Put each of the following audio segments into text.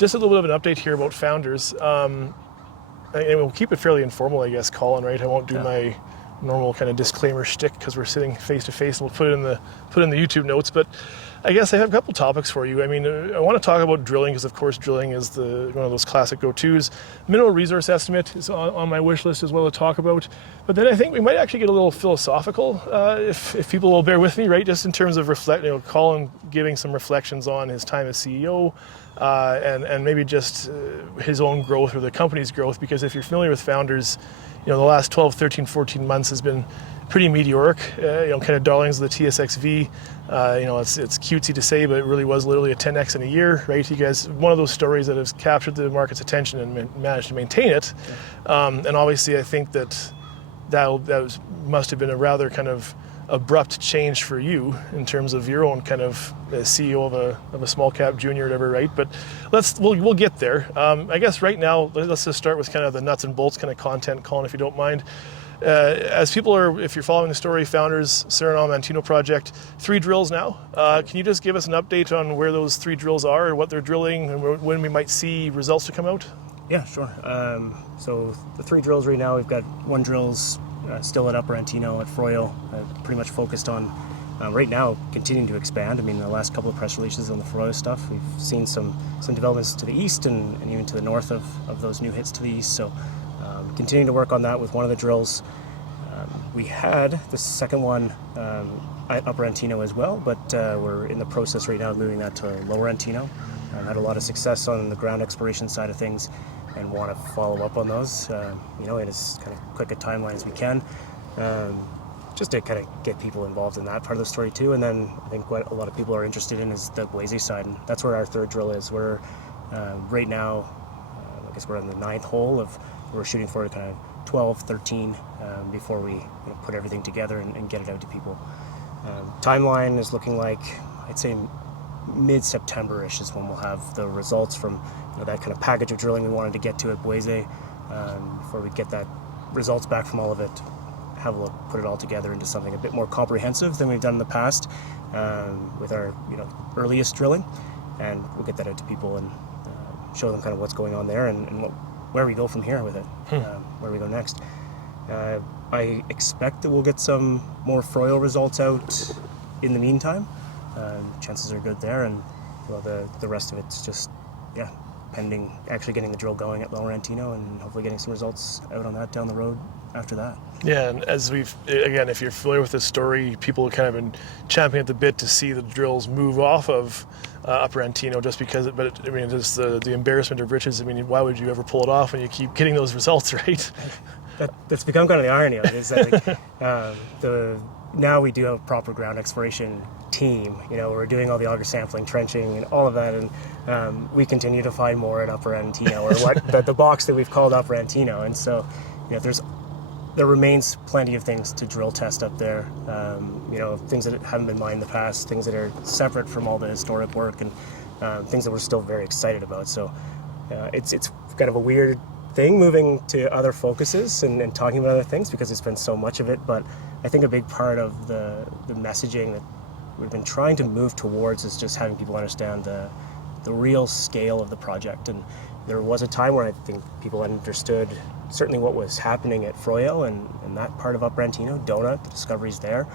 just a little bit of an update here about Founders. And we'll keep it fairly informal, I guess, Colin, right? I won't do my normal kind of disclaimer shtick because we're sitting face to face, and we'll put it in the YouTube notes. But I guess I have a couple topics for you. I mean, I want to talk about drilling because, of course, drilling is one of those classic go-tos. Mineral resource estimate is on my wish list as well to talk about. But then I think we might actually get a little philosophical if people will bear with me, right? Just in terms of Colin giving some reflections on his time as CEO and maybe just his own growth or the company's growth. Because if you're familiar with Founders, the last 12, 13, 14 months has been pretty meteoric, kind of darlings of the TSXV. It's cutesy to say, but it really was literally a 10x in a year, right? You guys, one of those stories that has captured the market's attention and managed to maintain it. And obviously, I think that must have been a rather kind of abrupt change for you in terms of your own kind of CEO of a small cap junior or whatever, right? But we'll get there. I guess right now, let's just start with kind of the nuts and bolts kind of content, Colin, if you don't mind. As people if you're following the story, Founders, Suriname-Antino project, 3 drills now. Can you just give us an update on where those 3 drills are and what they're drilling and when we might see results to come out? Yeah, sure. So the 3 drills right now, we've got 1 drill's still at Upper Antino at Froyo, pretty much focused on right now continuing to expand. I mean, the last couple of press releases on the Froyo stuff, we've seen some developments to the east and even to the north of those new hits to the east. So continuing to work on that with one of the drills. We had the second one at Upper Antino as well, but we're in the process right now of moving that to Lower Antino. Had a lot of success on the ground exploration side of things and want to follow up on those, in as kind of quick a timeline as we can, just to kind of get people involved in that part of the story too. And then I think what a lot of people are interested in is the Boise side, and that's where our 3rd drill is. We're right now, I guess we're on the 9th hole we're shooting for kind of 12, 13 before we put everything together and get it out to people. Timeline is looking like, I'd say mid-September-ish is when we'll have the results from that kind of package of drilling we wanted to get to at Boise. Before we get that results back from all of it, have a look, put it all together into something a bit more comprehensive than we've done in the past with our earliest drilling, and we'll get that out to people and show them kind of what's going on there and where we go from here with it, where we go next. I expect that we'll get some more Froyo results out in the meantime. Chances are good there, and the rest of it's just pending actually getting the drill going at Lower Antino and hopefully getting some results out on that down the road after that. Yeah, and as if you're familiar with this story, people have kind of been champing at the bit to see the drills move off of Upper Antino just because, just the embarrassment of riches. I mean, why would you ever pull it off when you keep getting those results, right? That's become kind of the irony of it, is that now we do have a proper ground exploration team. We're doing all the auger sampling, trenching, and all of that, and we continue to find more at Upper Antino, or the box that we've called Upper Antino. And so, there remains plenty of things to drill test up there. Things that haven't been mined in the past, things that are separate from all the historic work, and things that we're still very excited about. So, it's kind of a weird thing moving to other focuses and talking about other things because it's been so much of it. But I think a big part of the messaging that we've been trying to move towards is just having people understand the real scale of the project. And there was a time where I think people understood certainly what was happening at Froyo and that part of Upper Antino, Donut, the discoveries there.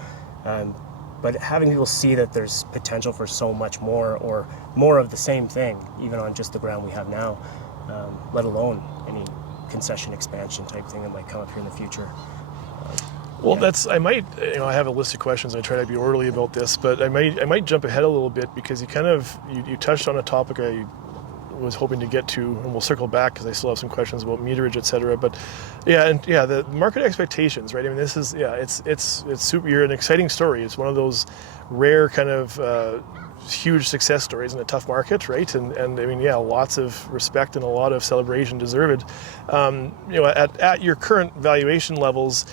But having people see that there's potential for so much more, or more of the same thing, even on just the ground we have now, let alone any concession expansion type thing that might come up here in the future. Well, I have a list of questions. I try to be orderly about this, but I might jump ahead a little bit because you touched on a topic I was hoping to get to, and we'll circle back because I still have some questions about meterage, etc. But the market expectations, right? I mean, this is it's super. You're an exciting story. It's one of those rare kind of huge success stories in a tough market, right? And I mean, lots of respect and a lot of celebration deserved. At your current valuation levels,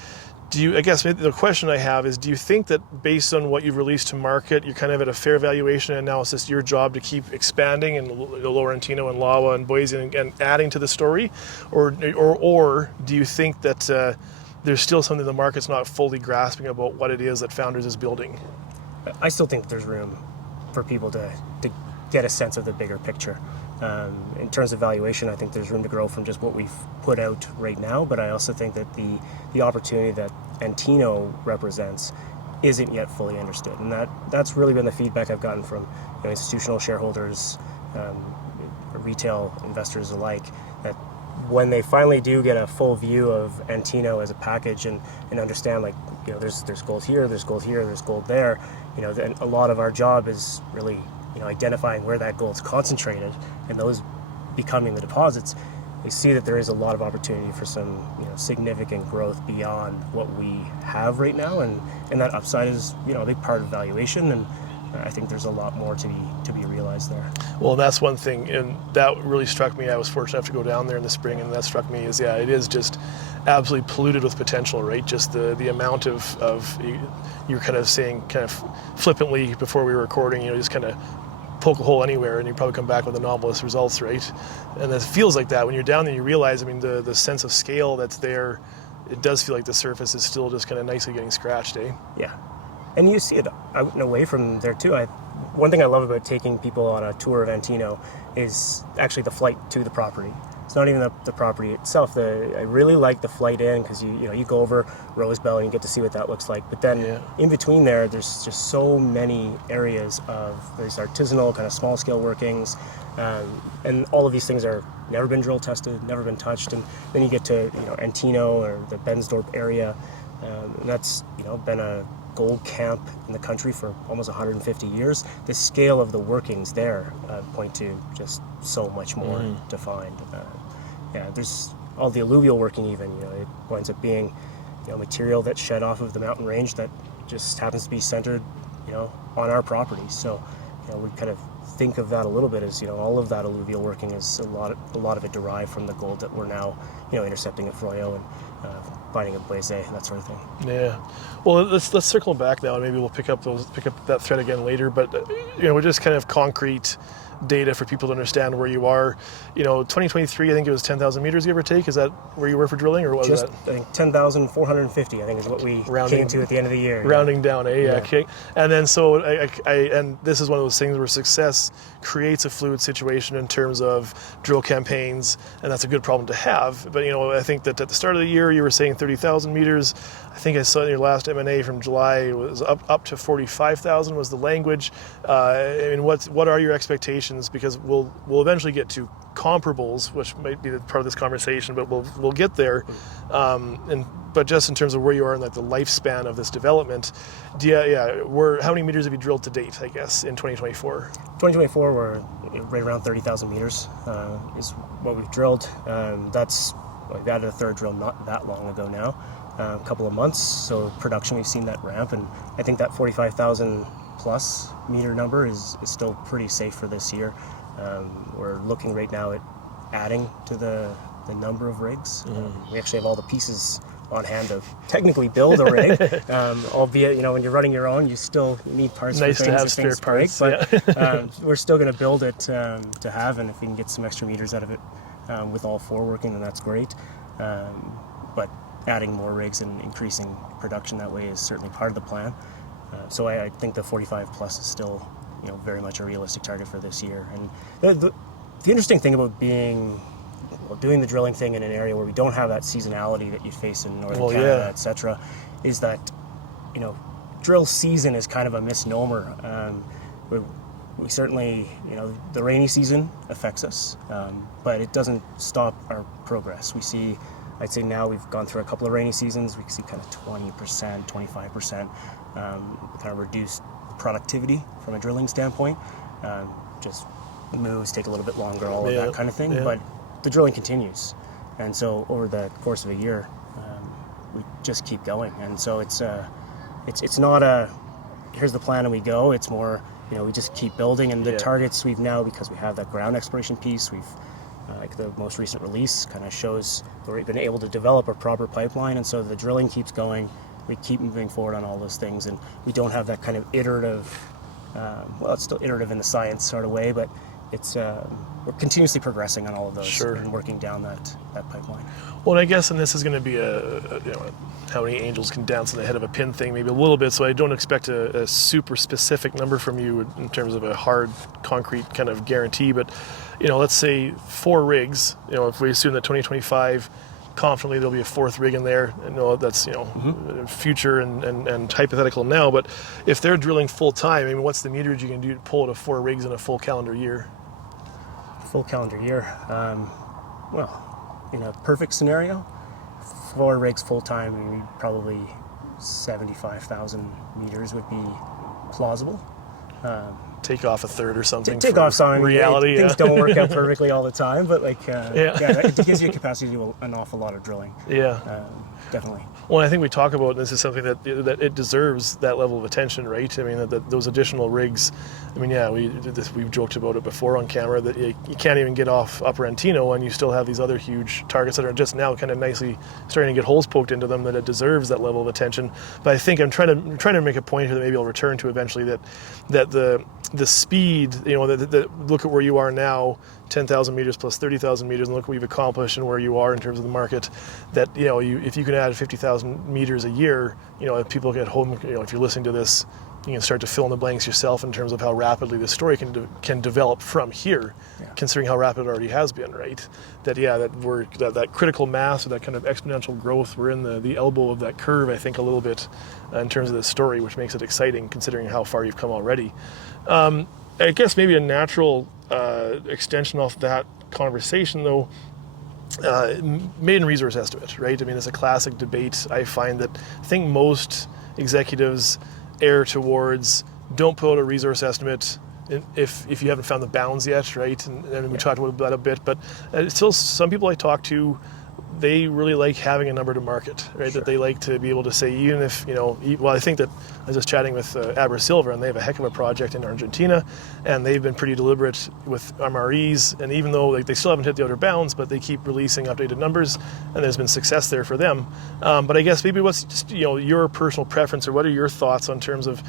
I guess the question I have is, do you think that based on what you've released to market, you're kind of at a fair valuation and now it's just your job to keep expanding in Lower Antino and Lawa and Boise and adding to the story? Or do you think that there's still something the market's not fully grasping about what it is that Founders is building? I still think there's room for people to get a sense of the bigger picture. In terms of valuation, I think there's room to grow from just what we've put out right now, but I also think that the opportunity that Antino represents isn't yet fully understood, and that's really been the feedback I've gotten from institutional shareholders, retail investors alike, that when they finally do get a full view of Antino as a package and understand, like, there's gold here, there's gold here, there's gold there, then a lot of our job is really identifying where that gold's concentrated and those becoming the deposits. We see that there is a lot of opportunity for some significant growth beyond what we have right now, and that upside is a big part of valuation, and I think there's a lot more to be realized there. Well, that's one thing, and that really struck me. I was fortunate enough to go down there in the spring, and that struck me is, it is just absolutely polluted with potential, right? Just the amount of you're kind of saying kind of flippantly before we were recording, just kind of poke a hole anywhere and you probably come back with anomalous results, right? And it feels like that when you're down there. You realize, the sense of scale that's there, it does feel like the surface is still just kind of nicely getting scratched, eh? Yeah. And you see it out and away from there too. One thing I love about taking people on a tour of Antino is actually the flight to the property. It's not even the property itself. I really like the flight in, because you go over Rosebell and you get to see what that looks like. But then in between there's just so many areas of these artisanal kind of small scale workings, and all of these things are never been drill tested, never been touched. And then you get to Antino or the Bensdorp area, and that's been a gold camp in the country for almost 150 years. The scale of the workings there point to just so much more defined. There's all the alluvial working even, it winds up being material that's shed off of the mountain range that just happens to be centered on our property. So we kind of think of that a little bit as all of that alluvial working is a lot of it derived from the gold that we're now intercepting at Froyo and finding at Blaise, that sort of thing. Yeah. Well, let's circle back now, and maybe we'll pick up that thread again later. But we're just kind of concrete data for people to understand where you are. 2023, I think it was 10,000 meters, give or take. Is that where you were for drilling, or what was that? I think 10,450, I think, is what we came to at the end of the year. Rounding down, eh? Yeah. Okay. And then so and this is one of those things where success creates a fluid situation in terms of drill campaigns, and that's a good problem to have. But I think that at the start of the year you were saying 30,000 meters. I think I saw in your last M&A from July it was up to 45,000 was the language. What are your expectations? Because we'll eventually get to comparables, which might be part of this conversation, but we'll get there. But just in terms of where you are in the lifespan of this development, how many meters have you drilled to date, I guess, in 2024? 2024, we're right around 30,000 meters is what we've drilled. We've added a third drill not that long ago now, a couple of months. So production, we've seen that ramp, and I think that 45,000 plus meter number is still pretty safe for this year. We're looking right now at adding to the number of rigs. We actually have all the pieces on hand to technically build a rig, albeit when you're running your own, you still need parts. Nice for to things have spare parts, but we're still going to build it to have, and if we can get some extra meters out of it with all four working, then that's great. But adding more rigs and increasing production that way is certainly part of the plan. So I think the 45 plus is still very much a realistic target for this year. And the interesting thing about doing the drilling thing in an area where we don't have that seasonality that you face in northern Canada, etc., is that drill season is kind of a misnomer. We certainly, the rainy season affects us, but it doesn't stop our progress. I'd say now we've gone through a couple of rainy seasons. We see kind of 20%, 25% kind of reduced productivity from a drilling standpoint. Just moves take a little bit longer, all of that kind of thing. Yeah. But the drilling continues, and so over the course of a year, we just keep going. And so it's not a here's the plan and we go. It's more we just keep building, and the targets we've now, because we have that ground exploration piece, we've like the most recent release kind of shows we've been able to develop a proper pipeline, and so the drilling keeps going. We keep moving forward on all those things, and we don't have that kind of iterative, it's still iterative in the science sort of way, but it's we're continuously progressing on all of those Sure. and working down that pipeline. Well, and I guess, and this is going to be how many angels can dance on the head of a pin thing, maybe a little bit. So I don't expect a super specific number from you in terms of a hard, concrete kind of guarantee. But let's say 4 rigs. If we assume that 2025, confidently there'll be a 4th rig in there. I know that's future and hypothetical now. But if they're drilling full time, I mean, what's the meterage you can do to pull to 4 rigs in a full calendar year? Full calendar year. Well, in a perfect scenario, 4 rigs full time, probably 75,000 meters would be plausible. Take off a third or something. Take off some. Reality. Things don't work out perfectly all the time, but it gives you a capacity to do an awful lot of drilling. Yeah. Definitely. Well, I think we talk about, and this is something that it deserves that level of attention, right? I mean, that those additional rigs. I mean, yeah, we've joked about it before on camera that you can't even get off Upper Antino, and you still have these other huge targets that are just now kind of nicely starting to get holes poked into them. That it deserves that level of attention. But I think I'm trying to make a point here that maybe I'll return to eventually. That the speed, that look at where you are now, 10,000 meters plus 30,000 meters, and look what we've accomplished and where you are in terms of the market. That if you can add 50,000 meters a year, if people get home, if you're listening to this, you can start to fill in the blanks yourself in terms of how rapidly the story can develop from here, considering how rapid it already has been, right? That critical mass or that kind of exponential growth, we're in the elbow of that curve, I think, a little bit in terms of the story, which makes it exciting considering how far you've come already. I guess maybe a natural extension off that conversation, though, maiden resource estimate, right? I mean, it's a classic debate. I find that I think most executives err towards don't put out a resource estimate if you haven't found the bounds yet, right? And we talked about that a bit, but still some people I talk to, they really like having a number to market, right? Sure. That they like to be able to say, even if, I think that I was just chatting with Aber Silver, and they have a heck of a project in Argentina, and they've been pretty deliberate with MREs, and even though they still haven't hit the outer bounds, but they keep releasing updated numbers, and there's been success there for them. But I guess maybe what's just, your personal preference, or what are your thoughts on terms of,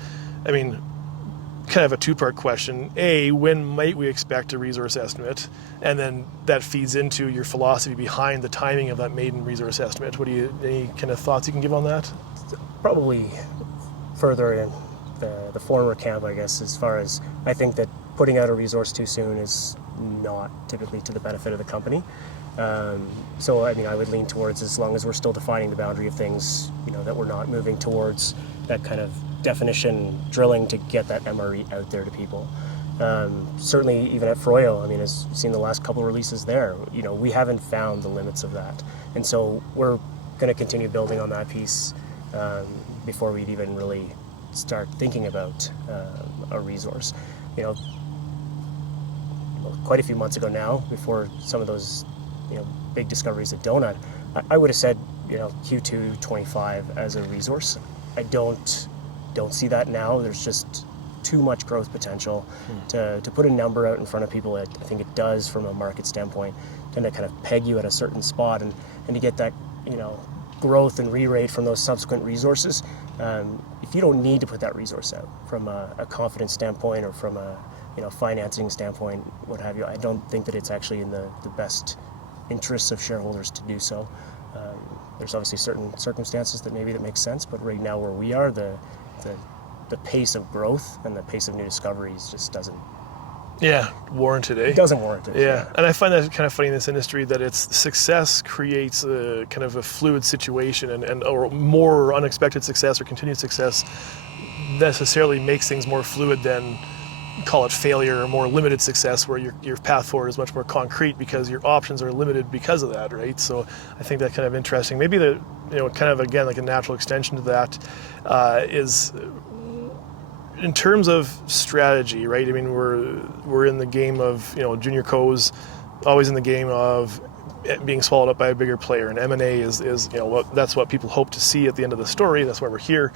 kind of a 2-part question. A, when might we expect a resource estimate? And then that feeds into your philosophy behind the timing of that maiden resource estimate. Any kind of thoughts you can give on that? Probably further in the former camp, I guess, as far as I think that putting out a resource too soon is not typically to the benefit of the company. So, I would lean towards, as long as we're still defining the boundary of things, that we're not moving towards that kind of definition drilling to get that MRE out there to people. Certainly even at Froyo, as you've seen the last couple of releases there, we haven't found the limits of that. And so we're going to continue building on that piece before we'd even really start thinking about a resource. Quite a few months ago now, before some of those big discoveries at Donut, I would have said Q2 25 as a resource. I don't see that now. There's just too much growth potential to put a number out in front of people. I think it does, from a market standpoint, tend to kind of peg you at a certain spot, and to get that growth and re-rate from those subsequent resources. If you don't need to put that resource out from a confidence standpoint or from a financing standpoint, what have you, I don't think that it's actually in the best interests of shareholders to do so. There's obviously certain circumstances that makes sense, but right now where we are, the pace of growth and the pace of new discoveries just doesn't warrant it. It doesn't warrant it. Yeah, and I find that kind of funny in this industry, that it's success creates a kind of a fluid situation, or more unexpected success or continued success necessarily makes things more fluid than, call it failure, or more limited success, where your path forward is much more concrete because your options are limited because of that, right? So I think that's kind of interesting. Maybe kind of, again, like a natural extension to that is in terms of strategy, right? We're in the game of, junior co's always in the game of being swallowed up by a bigger player, and M&A is that's what people hope to see at the end of the story. That's why we're here.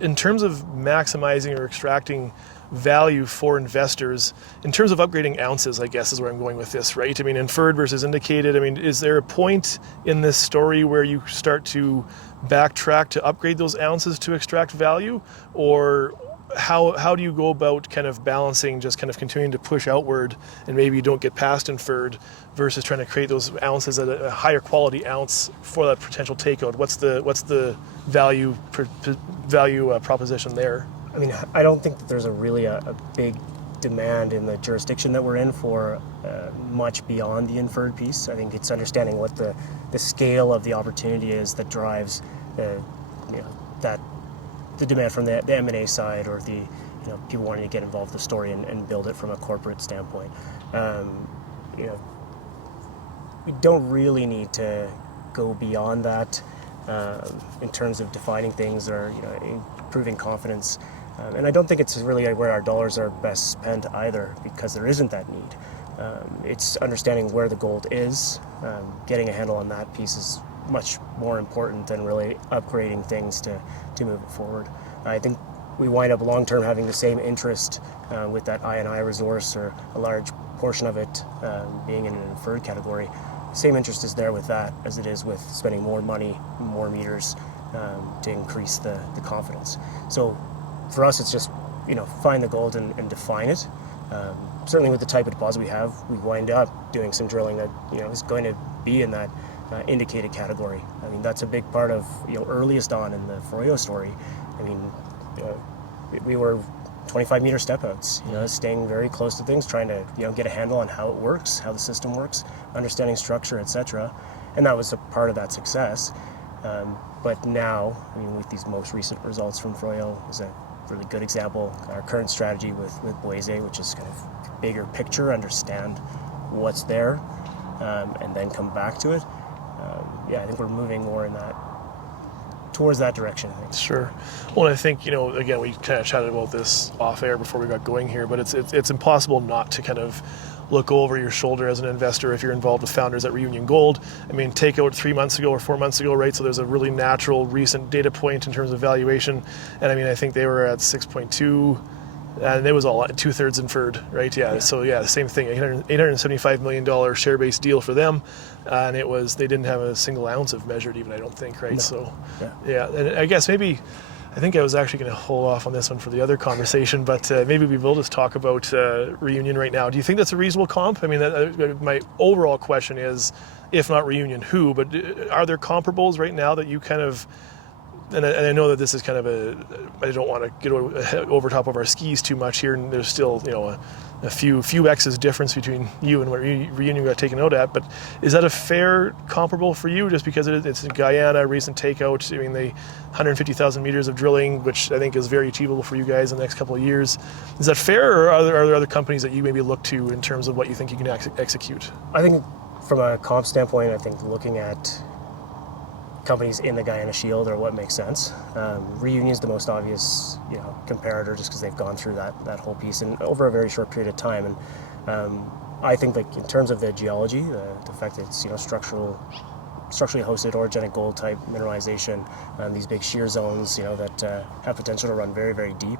In terms of maximizing or extracting value for investors, in terms of upgrading ounces, I guess is where I'm going with this, right? Inferred versus indicated. Is there a point in this story where you start to backtrack to upgrade those ounces to extract value, or how do you go about kind of balancing just kind of continuing to push outward and maybe you don't get past inferred versus trying to create those ounces at a higher quality ounce for that potential takeout? What's the value proposition there? I mean, I don't think that there's a big demand in the jurisdiction that we're in for much beyond the inferred piece. I think it's understanding what the scale of the opportunity is that drives that the demand from the M&A side, or the people wanting to get involved in the story and build it from a corporate standpoint. We don't really need to go beyond that in terms of defining things or improving confidence. And I don't think it's really where our dollars are best spent either, because there isn't that need. It's understanding where the gold is. Getting a handle on that piece is much more important than really upgrading things to move it forward. I think we wind up long-term having the same interest with that I&I resource, or a large portion of it being in an inferred category. Same interest is there with that as it is with spending more money, more meters to increase the confidence. So for us, it's just find the gold and define it. Certainly with the type of deposit we have, we wind up doing some drilling that is going to be in that indicated category. I mean, that's a big part of earliest on in the Froyo story. I mean, we were 25-meter step outs, staying very close to things, trying to get a handle on how it works, how the system works, understanding structure, etc. And that was a part of that success. But now, I mean, with these most recent results from Froyo, is a really good example. Our current strategy with Boise, which is kind of bigger picture, understand what's there, and then come back to it. I think we're moving more in that towards that direction, I think. Sure. Well, I think, again, we kind of chatted about this off air before we got going here, but it's impossible not to kind of look over your shoulder as an investor if you're involved with founders at Reunion Gold. I mean, takeout 3 months ago or 4 months ago, right? So there's a really natural recent data point in terms of valuation. And I mean, I think they were at 6.2, and it was all 2/3 inferred, right? Yeah. So yeah, the same thing, $875 million share-based deal for them. And they didn't have a single ounce of measured even, I don't think, right? No. So yeah. And I guess I think I was actually going to hold off on this one for the other conversation, but maybe we will just talk about Reunion right now. Do you think that's a reasonable comp? I mean, my overall question is, if not Reunion, who? But are there comparables right now that you kind of, and I know that this is kind of I don't want to get over top of our skis too much here, and there's still, a few X's difference between you and what Reunion got taken out at, but is that a fair comparable for you, just because it's in Guyana, recent takeout? I mean, 150,000 meters of drilling, which I think is very achievable for you guys in the next couple of years. Is that fair, or are there other companies that you maybe look to in terms of what you think you can execute? I think from a comp standpoint, I think looking at companies in the Guyana Shield are what makes sense. Reunion is the most obvious, comparator, just because they've gone through that whole piece and over a very short period of time. And I think, like, in terms of the geology, the fact that it's structurally hosted orogenic gold type mineralization, these big shear zones, that have potential to run very, very deep,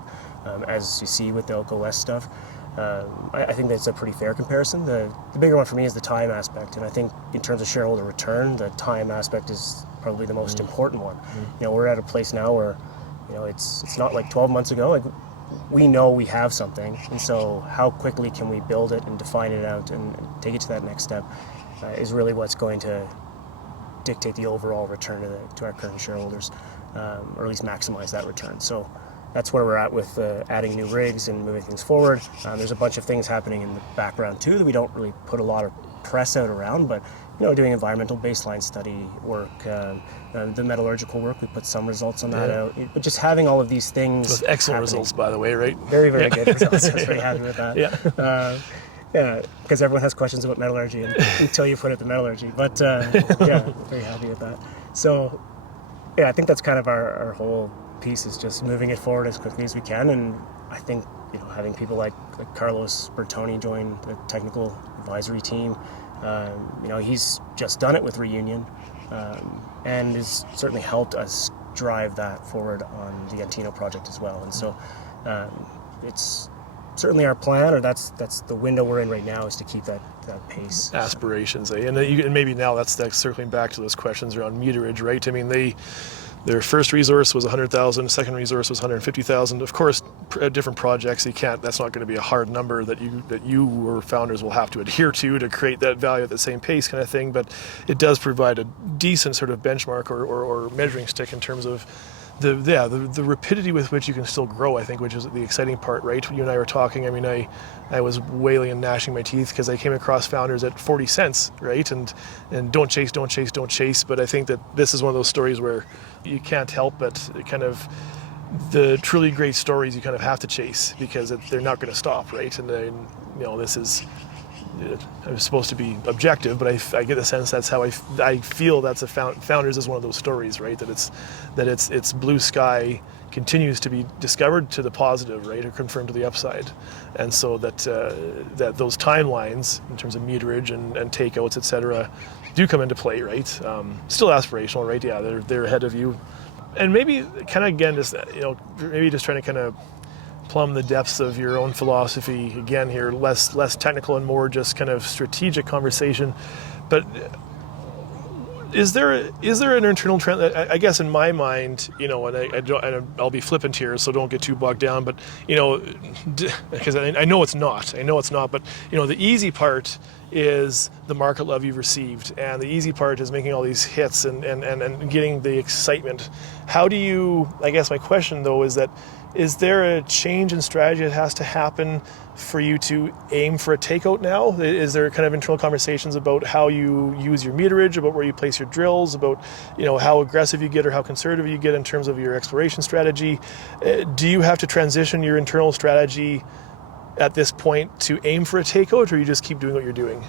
as you see with the Oko West stuff. I think that's a pretty fair comparison. The bigger one for me is the time aspect, and I think in terms of shareholder return, the time aspect is probably the most important one. We're at a place now where it's not like 12 months ago. Like, we know we have something, and so how quickly can we build it and define it out and take it to that next step is really what's going to dictate the overall return to our current shareholders, or at least maximize that return. So that's where we're at with adding new rigs and moving things forward. There's a bunch of things happening in the background too that we don't really put a lot of press out around, but doing environmental baseline study work, the metallurgical work, we put some results on that out. But just having all of these things, with excellent results, by the way, right? Very, very good results. I was very happy with that. Yeah, because everyone has questions about metallurgy until you put it to metallurgy. But very happy with that. So yeah, I think that's kind of our whole piece, is just moving it forward as quickly as we can. And I think having people like Carlos Bertoni join the technical advisory team, he's just done it with Reunion, and has certainly helped us drive that forward on the Antino project as well. And so it's certainly our plan, or that's the window we're in right now, is to keep that pace. Aspirations, and maybe now that's circling back to those questions around meterage, right? I mean, their first resource was 100,000, second resource was 150,000. Of course, at different projects, that's not going to be a hard number that you or founders will have to adhere to create that value at the same pace kind of thing. But it does provide a decent sort of benchmark or measuring stick in terms of the rapidity with which you can still grow, I think, which is the exciting part, right? You and I were talking, I mean, I was wailing and gnashing my teeth because I came across founders at 40 cents, right? And don't chase. But I think that this is one of those stories where you can't help but kind of, the truly great stories you kind of have to chase because they're not going to stop, right? And then, this is, I'm supposed to be objective, but I get the sense that's how I feel. That's Founders is one of those stories, right? That it's blue sky continues to be discovered to the positive, right, or confirmed to the upside, and so that those timelines in terms of meterage and takeouts, etc., do come into play, right? Still aspirational, right? Yeah, they're ahead of you, and maybe kind of again just maybe just trying to kind of plumb the depths of your own philosophy again here, less technical and more just kind of strategic conversation. But is there an internal trend? I guess in my mind, and I'll be flippant here, so don't get too bogged down. But because I know it's not. But the easy part is the market love you've received, and the easy part is making all these hits and getting the excitement. How do you? I guess my question though is there a change in strategy that has to happen for you to aim for a takeout now? Is there kind of internal conversations about how you use your meterage, about where you place your drills, about how aggressive you get or how conservative you get in terms of your exploration strategy? Do you have to transition your internal strategy at this point to aim for a takeout, or you just keep doing what you're doing?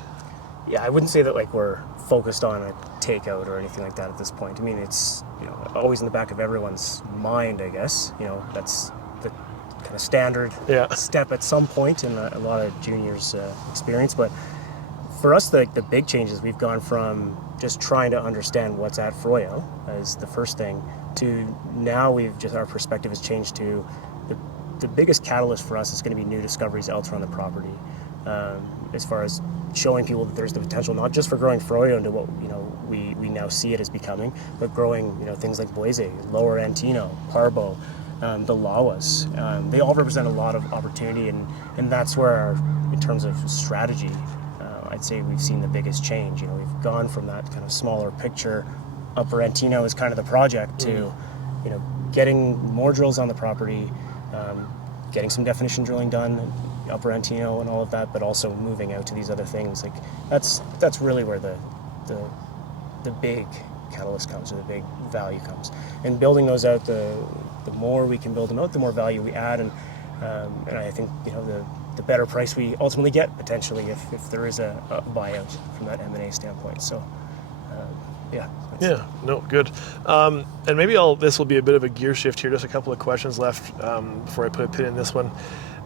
Yeah, I wouldn't say that we're focused on a takeout or anything like that at this point. I mean, it's always in the back of everyone's mind, I guess. That's the kind of standard step at some point in a lot of juniors' experience. But for us, the big changes, we've gone from just trying to understand what's at Froyo as the first thing to now our perspective has changed to the biggest catalyst for us is going to be new discoveries elsewhere on the property. As far as showing people that there's the potential not just for growing Froyo into what we now see it as becoming, but growing things like Boise, Lower Antino, Parbo, the Lawas. They all represent a lot of opportunity, and that's where in terms of strategy, I'd say we've seen the biggest change. We've gone from that kind of smaller picture, Upper Antino is kind of the project, to getting more drills on the property, getting some definition drilling done, Upper Antino and all of that, but also moving out to these other things. Like that's really where the big catalyst comes, or the big value comes. And building those out, the more we can build them out, the more value we add, and I think the better price we ultimately get potentially if there is a buyout from that M&A standpoint. So good. And maybe this will be a bit of a gear shift here. Just a couple of questions left before I put a pin in this one.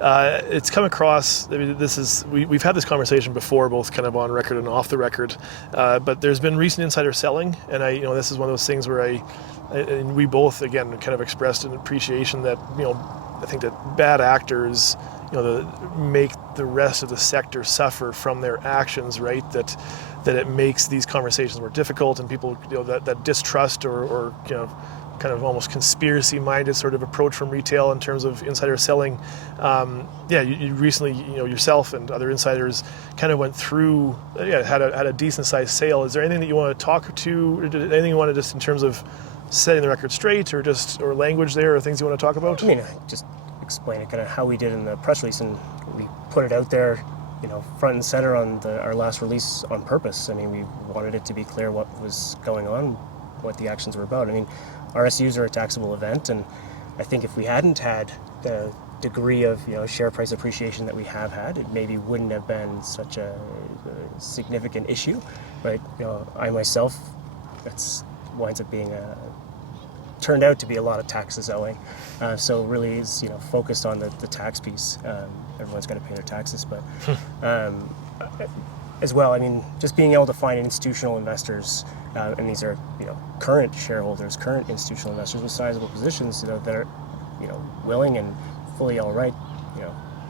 It's come across, I mean, we've had this conversation before, both kind of on record and off the record, but there's been recent insider selling, and this is one of those things where and we both, again, kind of expressed an appreciation that, I think that bad actors, make the rest of the sector suffer from their actions, right? That it makes these conversations more difficult, and people, that distrust or kind of almost conspiracy-minded sort of approach from retail in terms of insider selling. You recently, yourself and other insiders kind of went through, had a decent-sized sale. Is there anything that you want to talk to, or anything you want to just in terms of setting the record straight, or language there, or things you want to talk about? I mean, just explain it kind of how we did in the press release, and we put it out there, front and center on our last release on purpose. I mean, we wanted it to be clear what was going on, what the actions were about. I mean, RSUs are a taxable event, and I think if we hadn't had the degree of share price appreciation that we have had, it maybe wouldn't have been such a significant issue. But I myself, that's winds up being turned out to be a lot of taxes owing. So really is focused on the tax piece. Everyone's going to pay their taxes, but as well, I mean, just being able to find institutional investors, and these are current shareholders, current institutional investors with sizable positions, that are willing and fully all right,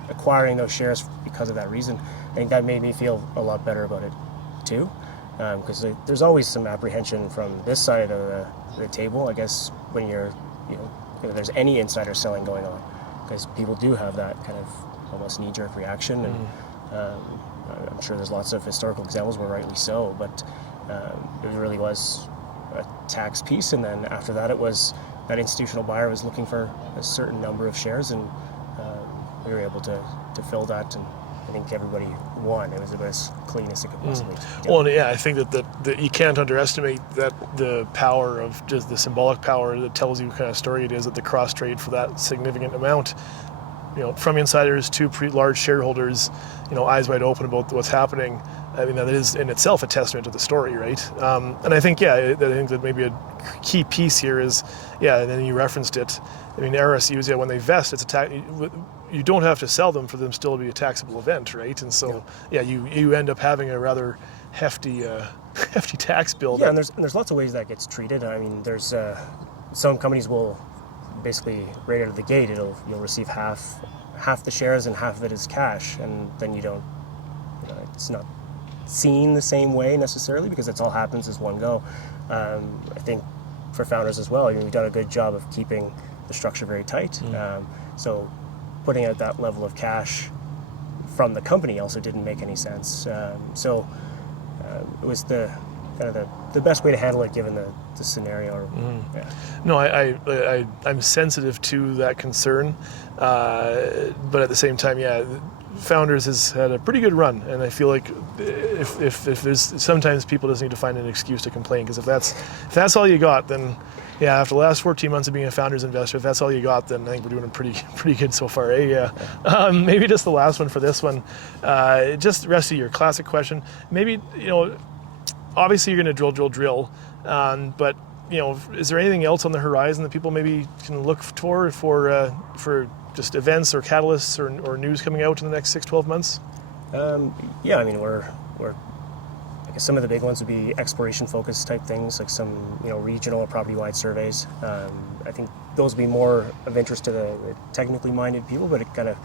acquiring those shares because of that reason. I think that made me feel a lot better about it too. because there's always some apprehension from this side of the table, I guess, when you're, if there's any insider selling going on, because people do have that kind of almost knee-jerk reaction, and I'm sure there's lots of historical examples where rightly so, but it really was a tax piece, and then after that it was that institutional buyer was looking for a certain number of shares, and we were able to fill that, and I think everybody won. It was the best, cleanest it could possibly get. Well, yeah, I think that you can't underestimate that the power of just the symbolic power that tells you what kind of story it is, that the cross trade for that significant amount, from insiders to large shareholders, eyes wide open about what's happening. I mean, that is in itself a testament to the story, right? And I think, I think that maybe a key piece here is, and then you referenced it. I mean, RSUs, when they vest, it's you don't have to sell them for them still to be a taxable event, right? And so, you end up having a rather hefty tax bill. Yeah, and there's lots of ways that gets treated. I mean, there's some companies will basically right out of the gate, you'll receive half the shares and half of it is cash, and then you don't, it's not seen the same way necessarily because it all happens as one go. I think for founders as well, we've done a good job of keeping the structure very tight. So putting out that level of cash from the company also didn't make any sense. So it was the best way to handle it given the scenario. No, I'm sensitive to that concern, but at the same time, Founders has had a pretty good run, and I feel like if there's sometimes people just need to find an excuse to complain, because if that's all you got, then after the last 14 months of being a Founders investor, if that's all you got, then I think we're doing pretty good so far. Maybe just the last one for this one, just the rest of your classic question. Maybe obviously you're going to drill, but is there anything else on the horizon that people maybe can look toward for just events or catalysts or news coming out in the next 6-12 months? I mean, we're I guess some of the big ones would be exploration focused type things, like some regional or property wide surveys. I think those would be more of interest to the technically minded people, but it kind of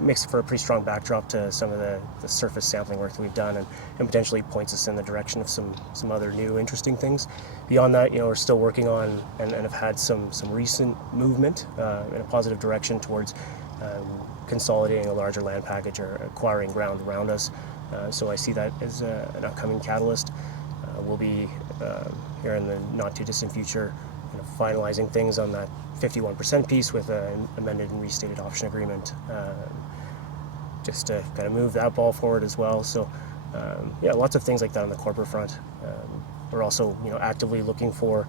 makes for a pretty strong backdrop to some of the surface sampling work that we've done, and potentially points us in the direction of some other new interesting things. Beyond that, we're still working on and have had some recent movement in a positive direction towards consolidating a larger land package or acquiring ground around us. So I see that as an upcoming catalyst. We'll be here in the not too distant future finalizing things on that 51% piece with an amended and restated option agreement, just to kind of move that ball forward as well. So lots of things like that on the corporate front. We're also actively looking for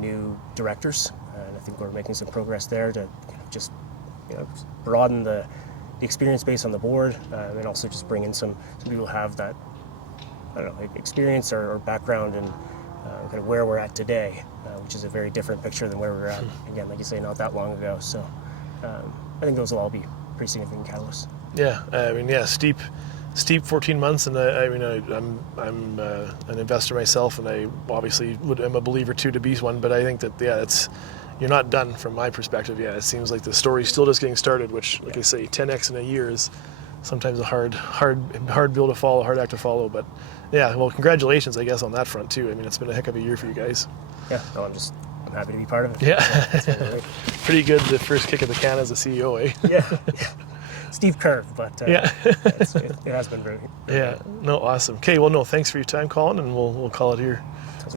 new directors, and I think we're making some progress there to just broaden the experience base on the board, and also just bring in some people who have that experience or background in kind of where we're at today, which is a very different picture than where we were at, again, like you say, not that long ago. So I think those will all be pretty significant catalysts. Steep 14 months, and I'm an investor myself, and I obviously am a believer too to be one, but I think that you're not done from my perspective. It seems like the story's still just getting started, which, like I say, 10x in a year is sometimes a hard bill to follow, hard act to follow. But well, congratulations, I guess, on that front too. I mean, it's been a heck of a year for you guys. I'm happy to be part of it. Pretty good, the first kick of the can as a CEO, Steep curve, but it has been very awesome. Okay, well, no, thanks for your time, Colin, and we'll call it here.